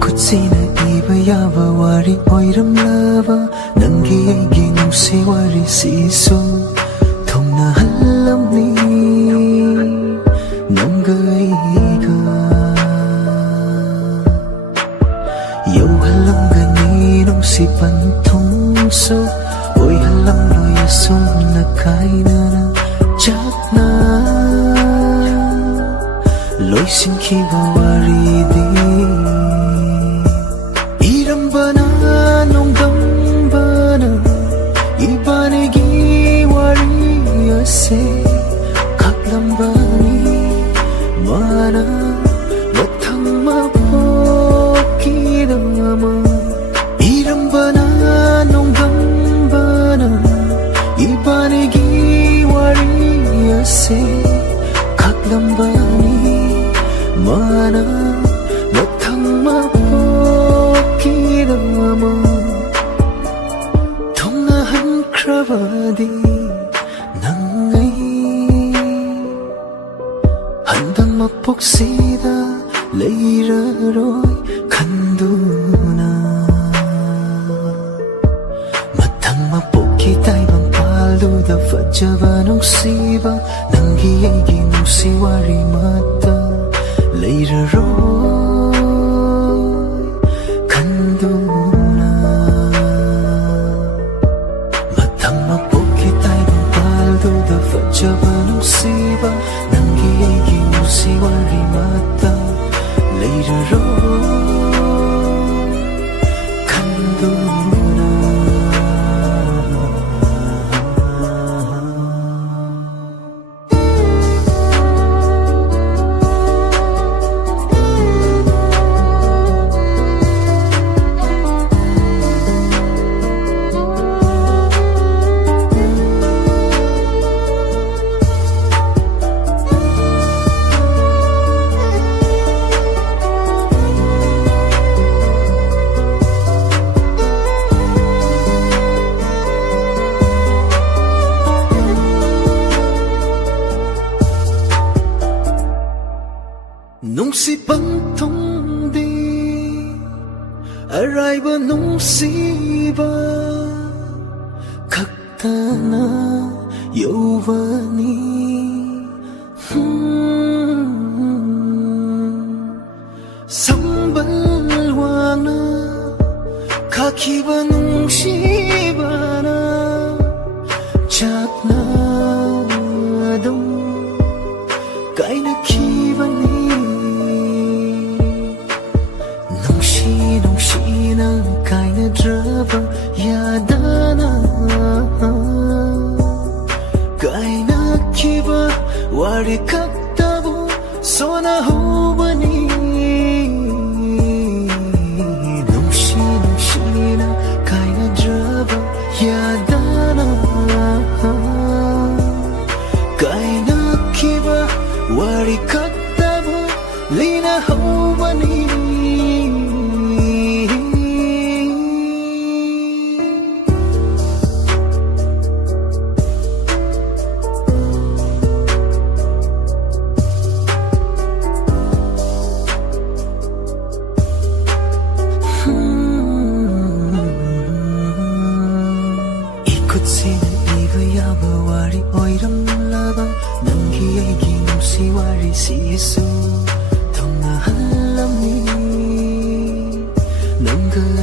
ꯈꯨꯠꯁꯤꯅ ꯏꯕ ꯌꯥꯕ ꯋꯥꯔꯤ ꯑꯣꯏꯔꯝꯂꯕ ꯅꯪꯒꯤ ꯑꯩꯒꯤ ꯅꯨꯡꯁꯤ ꯋꯥꯔꯤꯁꯤꯁꯨ ꯊꯨꯡꯅꯍꯜꯂꯝꯅꯤ ꯅꯪꯒ ꯑꯩꯒ ꯌꯧꯍꯜꯂꯝꯒꯅꯤ ꯅꯨꯡꯁꯤ ꯄꯟꯊꯨꯡꯁꯨ ꯑꯣꯏꯍꯜꯂꯝꯂꯣꯏ ꯑꯁꯨꯝꯅ ꯀꯥꯏꯅꯅ ꯆꯥꯛꯅ ꯂꯣꯏꯁꯤꯟꯈꯤꯕ ꯋꯥꯔꯤꯗꯤ 이름바나 농담바나 이반에기 와리야세 각람바니 마나 마탕마 포기다마 이름바나 농담바나 이반에기 와리야세 각람바니 마나 마탕마 통나한크라바디 낭의 한단 맛복시다 레이러로이 간두나 마탕 맛복기 따이반 팔루다 파자바 농시바 낭기에기 농시와리 맞다 레이러로이 Siba nangi egi musi wari mata later on kanduna Nungsi pantongdi Araiba nungsiba Kaktana yovani Sambalwana Kakiba nungsibana Chakna dum Kaina kibani Nungshina kaina draba yadana Kaina kiba wari kaktabu sona hubani Nungshina kaina draba yadana Kaina kiba wari kaktabu lina hubani ikutsina iba yaba wari oiramlaba nangi aigi nungsi warisisu 통나할람니 nangai